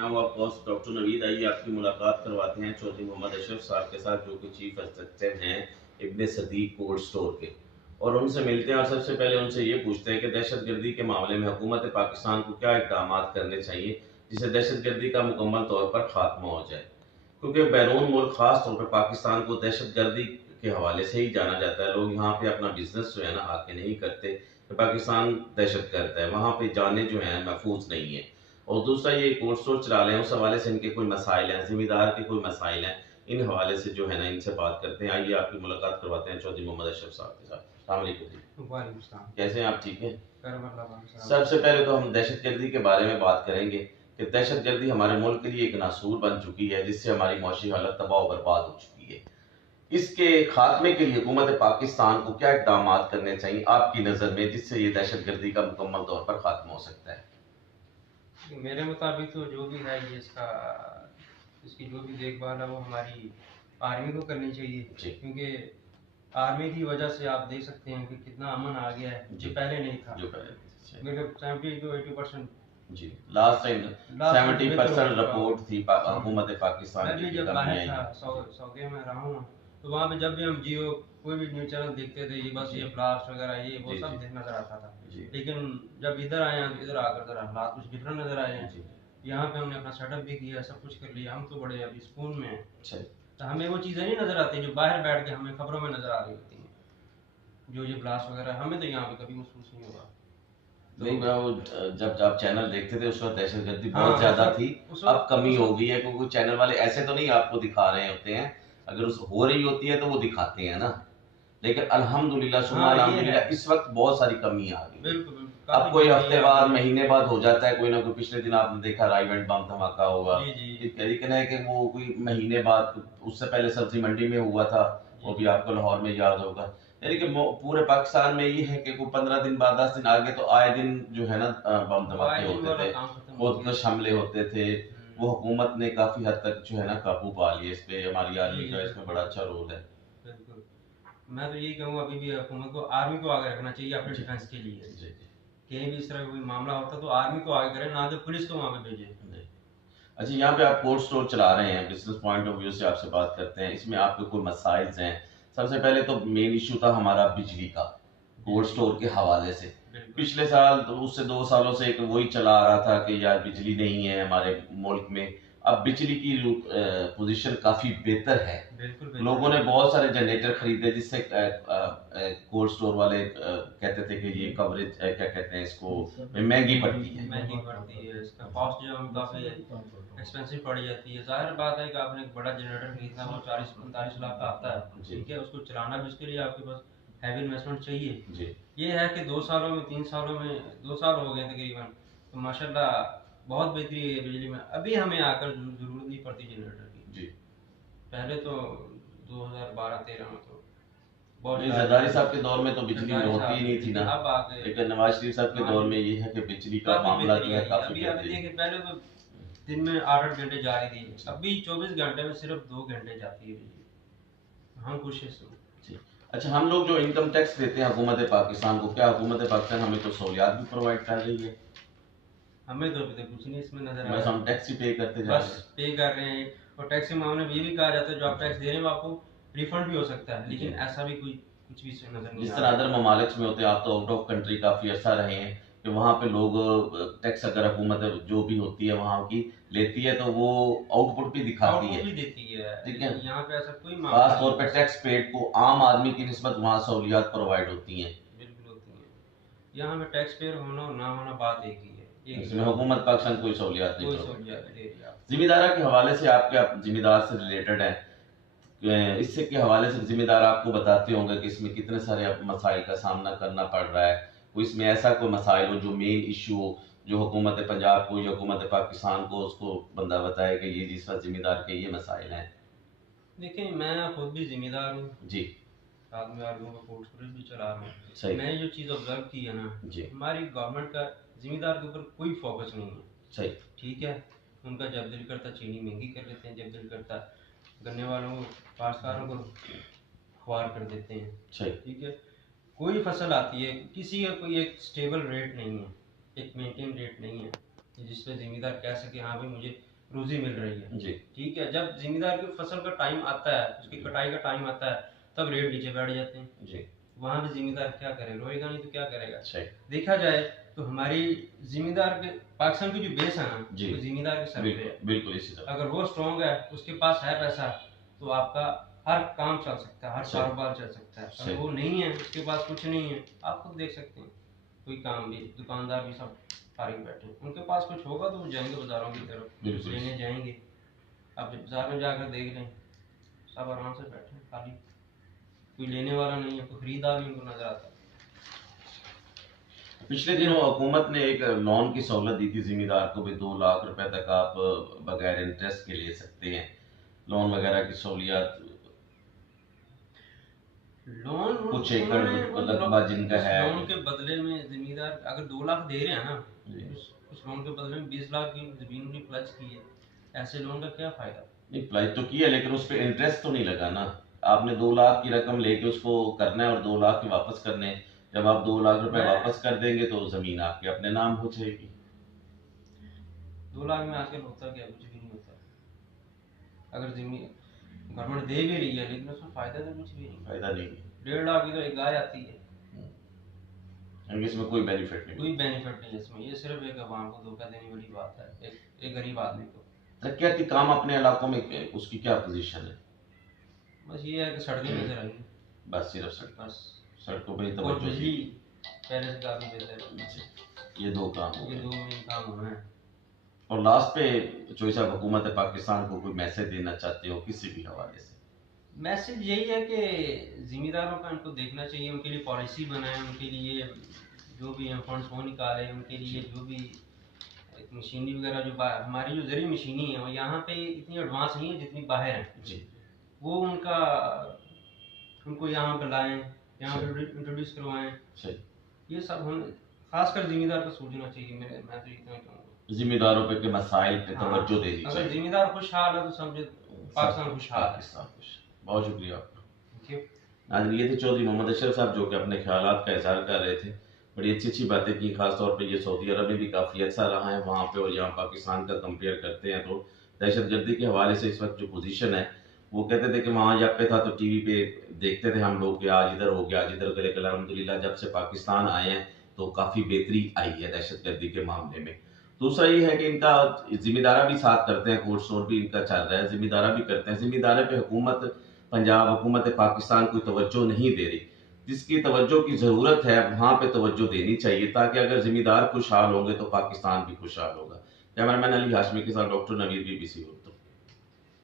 Now of course doctor Naveed, आइए आपकी मुलाकात करवाते हैं चौधरी मोहम्मद अशरफ साहब के साथ, जो कि चीफ एग्जीक्यूटिव हैं इब्ने सदीक कोल्ड स्टोर के, और उनसे मिलते हैं और सबसे पहले उनसे ये पूछते हैं कि दहशतगर्दी के मामले में हुकूमत पाकिस्तान को क्या इक़दाम करने चाहिए जिससे दहशतगर्दी का मुकम्मल तौर पर खात्मा हो जाए, क्योंकि बैरून मुल्क खास तौर पर पाकिस्तान को दहशतगर्दी के हवाले से ही जाना जाता है। लोग यहाँ पे अपना बिजनेस जो है ना आके नहीं करते कि पाकिस्तान दहशतगर्द है, वहाँ पे जाने जो है महफूज नहीं है। और दूसरा ये कोल्ड स्टोर चला रहे हैं, उस हवाले से इनके कोई मसाइल हैं, जिम्मेदार के कोई मसाइल हैं, इन हवाले से जो है ना इनसे बात करते हैं। आइए आपकी मुलाकात करवाते हैं चौधरी मोहम्मद अशरफ साहब के साथ। अस्सलाम वालेकुम जी, कैसे हैं आप? ठीक है। सबसे पहले तो हम दहशतगर्दी के बारे में बात करेंगे कि दहशतगर्दी हमारे मुल्क के लिए एक नासूर बन चुकी है, जिससे हमारी मौशी हालत तबाह बर्बाद हो चुकी है। इसके खात्मे के लिए हुकूमत पाकिस्तान को क्या इकदाम करने चाहिए आपकी नज़र में, जिससे ये दहशतगर्दी का मुकम्मल तौर पर खात्मा हो सकता है? मेरे मुताबिक तो जो भी है ये इसकी जो भी देखभाल है वो हमारी आर्मी को करनी चाहिए, क्योंकि आर्मी की वजह से आप देख सकते हैं कि कितना अमन आ गया है जो पहले नहीं था। जो पहले मेरे 70 to 80% जी, लास्ट टाइम 70% रिपोर्ट थी हुकूमत पाकिस्तान मैं भी जब बाहर था सऊदी में रहा हूँ, तो वहाँ पे जब भी हम जियो कोई भी न्यूज चैनल देखते थे, ये बस ये ब्लास्ट वगैरह ये वो सब नजर आता था। लेकिन जब इधर आए हैं, इधर आकर जरा हालात कुछ डिफरेंट नजर आए हैं। यहाँ पे हमने अपना सेटअप भी किया, सब कुछ कर लिया, हम तो बड़े अभी सुकून में हैं। तो हमें वो चीज़ें नहीं नजर आती जो बाहर बैठ के हमें खबरों में नजर आ रही होती हैं। जो ये ब्लास्ट वगैरह हमें तो यहाँ पे कभी महसूस नहीं होगा। नहीं, वो जब आप चैनल देखते थे उस वक्त दहशतगर्दी बहुत ज्यादा थी, अब कमी हो गई है, क्योंकि चैनल वाले ऐसे तो नहीं आपको दिखा रहे होते हैं, अगर उस हो रही होती है तो वो दिखाते हैं ना। लेकिन अल्हम्दुलिल्लाह सुन्ना अल्हम्दुलिल्लाह इस वक्त बहुत सारी कमी आ गई। बिल्कुल, अब कोई हफ्ते बाद महीने बाद हो जाता है कोई ना कोई। पिछले दिन आपने देखा राइवेंट बम धमाका होगा, लेकिन है कि वो कोई महीने बाद, उससे पहले सब्जी मंडी में हुआ था, वो भी आपको लाहौर में याद होगा। यानी कि पूरे पाकिस्तान में ये है कि कोई 15 दिन बाद 10 दिन आगे तो आए दिन जो है ना बम धमाके होते थे, खुदकश हमले होते थे। वो हुकूमत ने काफी हद तक जो है ना काबू पा लिया इस पे, हमारी आर्मी का इसमें बड़ा अच्छा रोल है। बिल्कुल, मैं तो यही कहूँगा अभी भी हुकूमत को आर्मी को आगे रखना चाहिए अपने डिफेंस के लिए। कहीं भी इस तरह कोई मामला होता तो आर्मी को आगे करें, ना कि पुलिस को वहाँ पे भेजे। अच्छा, यहाँ पे आप कोल्ड स्टोर चला रहे हैं, बिजनेस पॉइंट ऑफ व्यू से आपसे बात करते हैं, इसमें आपके कोई मसाइल्स हैं? सबसे पहले तो मेन इशू था हमारा बिजली का, कोल्ड स्टोर के हवाले से। पिछले साल तो उससे 2 सालों से एक वही चला आ रहा था कि यार बिजली नहीं है हमारे मुल्क में। अब बिजली की पोजीशन काफी बेहतर है। लोगों ने बहुत सारे जनरेटर खरीदे, जिससे कोल्ड स्टोर वाले कहते थे कि ये कवरेज क्या कहते हैं इसको, महंगी पड़ती है, इसका कॉस्ट जो है काफी एक्सपेंसिव पड़ जाती है। जाहिर बात है कि आपने एक बड़ा जनरेटर खरीदना, वो 40-45 लाख का आता है, ठीक है, उसको चलाना भी उसके लिए आपके पास हैवी इन्वेस्टमेंट चाहिए। ये है कि 2 सालों में 3 सालों में 2 साल हो गए तकरीबन, तो माशाल्लाह बहुत बेहतरी है बिजली में। अभी हमें आकर जरूरत नहीं पड़ती जनरेटर की। पहले तो 2012-13 में तो जरदारी साहब के दौर में तो बिजली होती ही नहीं थी ना। लेकिन नवाज शरीफ साहब के दौर में ये है कि बिजली का मामला जो है काफी पहले तो दिन में 8-8 घंटे जा रही थी, अभी 24 घंटे में सिर्फ 2 घंटे जाती है बिजली। हम खुश हैं। अच्छा, हम लोग जो इनकम टैक्स देते हैं हुकूमत पाकिस्तान को, क्या हुकूमत पाकिस्तान हमें तो सहूलियात भी प्रोवाइड कर रही है? हमें तो अभी तक कुछ नहीं इसमें नजर आ रहा है, हम टैक्स ही पे करते जा रहे हैं, बस पे कर रहे हैं। और टैक्स के मामले में ये भी कहा जाता है जो आप टैक्स दे रहे हैं आपको रिफंड भी हो सकता है, लेकिन ऐसा भी कोई कुछ भी नजर नहीं। जिस तरह अदर ममालिक में होते हैं, आप तो आउट ऑफ कंट्री काफी अर्सा रहे हैं, कि वहाँ पे लोग टैक्स अगर हुकूमत जो भी होती है वहाँ की लेती है तो वो आउटपुट भी दिखाती है, ठीक है। यहाँ पे ऐसा कोई खास तौर पे टैक्स पेड को आम आदमी की निस्बत वहाँ सहूलियात प्रोवाइड होती हैं। बिल्कुल होती हैं। यहाँ में टैक्स पेयर होना और ना होना बात एक ही है। इसमें हुकूमत पाकिस्तान कोई सहूलियात नहीं। जिम्मेदारा के हवाले से आपके जिम्मेदार से रिलेटेड है, इससे के हवाले से जिम्मेदार आपको बताते होंगे कि इसमें कितने सारे मसाइल का सामना करना पड़ रहा है। कोई इसमें ऐसा कोई मसाइल हो जो मेन इशू हो, जो हुकूमत पंजाब को या हुकूमत पाकिस्तान को उसको बंदा बताए कि ये जिस वक्त जिम्मेदार के ये मसाइल हैं? देखिए, मैं खुद भी जिम्मेदार हूँ जी, साथ में आर्मी का कोर्स भी चला रहा हूँ। मैंने जो चीज़ ऑब्जर्व की है ना जी, हमारी गवर्नमेंट का जिम्मेदार के ऊपर कोई फोकस नहीं है। सही, ठीक है, उनका जब दिल करता चीनी महंगी कर लेते हैं, जब दिल करता गन्ने वालों को काश्तकारों को खुआर कर देते हैं। सही, ठीक है। कोई फसल आती है, किसी का कोई एक स्टेबल रेट नहीं है, एक मेंटेन रेट नहीं है। जिसपे जिम्मेदार कह सके हाँ भाई मुझे रोजी मिल रही है। जी ठीक है, जब जिम्मेदार की फसल का टाइम आता है, उसकी कटाई का टाइम आता है, तब रेट नीचे बैठ जाते हैं जी। वहां पे जिम्मेदार क्या करे, रोएगा नहीं तो क्या करेगा। सही। देखा जाए तो हमारी जिम्मेदार के पाकिस्तान की जो बेस है ना जी, वो जिम्मेदार के सर पे है। बिल्कुल इसी तरह। अगर वो स्ट्रॉन्ग है, उसके पास है पैसा, तो आपका हर काम चल सकता है, हर सही। कारोबार चल सकता है। सही। अगर वो नहीं है, उसके पास कुछ नहीं है, आप खुद देख सकते हैं, कोई काम भी, दुकानदार भी सब फारिग बैठे हैं। उनके पास कुछ होगा तो वो जाएंगे बाजारों की तरफ, बिल्कुल। लेने जाएंगे। आप बाजार में जाकर देख लें, सब आराम से बैठे हैं खाली, कोई लेने वाला नहीं है, कोई खरीदार नहीं उनको नजर आता। पिछले दिनों हुकूमत ने एक लोन की सहूलत दी थी जिम्मेदार को भी, 2 लाख रुपए तक आप बगैर इंटरेस्ट के ले सकते हैं, लोन वगैरह की सहूलियत। लोन कुछ एकड़ रकबा जिनका है, लोन के बदले में जिम्मेदार अगर 2 लाख दे रहे हैं ना, उस लोन के बदले में 20 लाख की जमीन उन्हें प्लस की है, ऐसे लोन का क्या फायदा। नहीं प्लस तो किया, लेकिन उस पर इंटरेस्ट तो नहीं लगा ना। आपने 2 लाख की रकम लेके उसको करना है और 2 लाख के वापस करने हैं। जब आप 2 लाख रुपए वापस कर देंगे तो जमीन आपके अपने नाम हो जाएगी। 2 लाख में आजकल होता क्या, कुछ भी नहीं होता। अगर जमीन गवर्नमेंट दे भी रही है लेकिन उसमें फायदा तो कुछ भी नहीं, फायदा नहीं है। 1.5 लाख की तो एक गाय आती है, इसमें कोई बेनिफिट नहीं, कोई बेनिफिट नहीं है इसमें। ये सिर्फ एक आवाम को धोखा देने वाली बात है, एक गरीब आदमी को। तरक्याती काम अपने इलाकों में उसकी क्या पोजीशन है? बस ये है कि सड़कें नजर आएंगी, बस सिर्फ सड़क, बस सड़कों पे ही और तवज्जो बिजली पहले से काफी बेहतर है। ये 2 काम हो ये गए। 2 मेन काम होना है। और लास्ट पे चोई साहब, हुकूमत पाकिस्तान को कोई मैसेज देना चाहते हो किसी भी हवाले से? मैसेज यही है कि जिम्मेदारों का इनको देखना चाहिए, उनके लिए पॉलिसी बनाए, उनके लिए जो भी फंड्स वो निकाले, उनके लिए जो भी मशीनरी वगैरह जो हमारी जो जरिए मशीनी है वो यहाँ पे इतनी एडवांस नहीं है जितनी बाहर है जी। वो उनको यहाँ पे लाएं, यहाँ पे इंट्रोड्यूस करवाएं। सही। ये सब हम खासकर जिम्मेदार को सोचना चाहिए। मैं तो इतना कहूँगा जिम्मेदारों पे के मसाइल पे तवज्जो दे दी अगर जिम्मेदार खुशहाल है तो समझे पाकिस्तान खुशहाल है। बहुत शुक्रिया आपका। Thank you. आज ये थे चौधरी मोहम्मद अशरफ साहब जो कि अपने ख्यालात का इजहार कर रहे थे। बड़ी अच्छी अच्छी बातें की, खासतौर पे ये सऊदी अरब में भी काफ़ी अच्छा रहा है वहाँ पे, और यहाँ पाकिस्तान का कंपेयर करते हैं तो दहशतगर्दी के हवाले से इस वक्त जो पोजीशन है, वो कहते थे कि वहाँ जब पे था तो टीवी पे देखते थे हम लोग कि आज इधर हो गया, आज इधर गले। अल्हम्दुलिल्लाह जब से पाकिस्तान आए हैं तो काफ़ी बेहतरी आई है दहशतगर्दी के मामले में। दूसरा ये है कि इनका जिम्मेदारा भी साथ करते हैं, कोल्ड स्टोर भी इनका चल रहा है, जिम्मेदारा भी करते हैं। जिम्मेदारे पे हुकूमत पंजाब, हुकूमत पाकिस्तान कोई तवज्जो नहीं दे रही, जिसकी तवज्जो की ज़रूरत है वहाँ पे तवज्जो देनी चाहिए, ताकि अगर ज़िम्मेदार खुशहाल होंगे तो पाकिस्तान भी खुशहाल होगा। कैमरामैन अली हाशमी के साथ डॉक्टर नवीद, BBC उर्दू।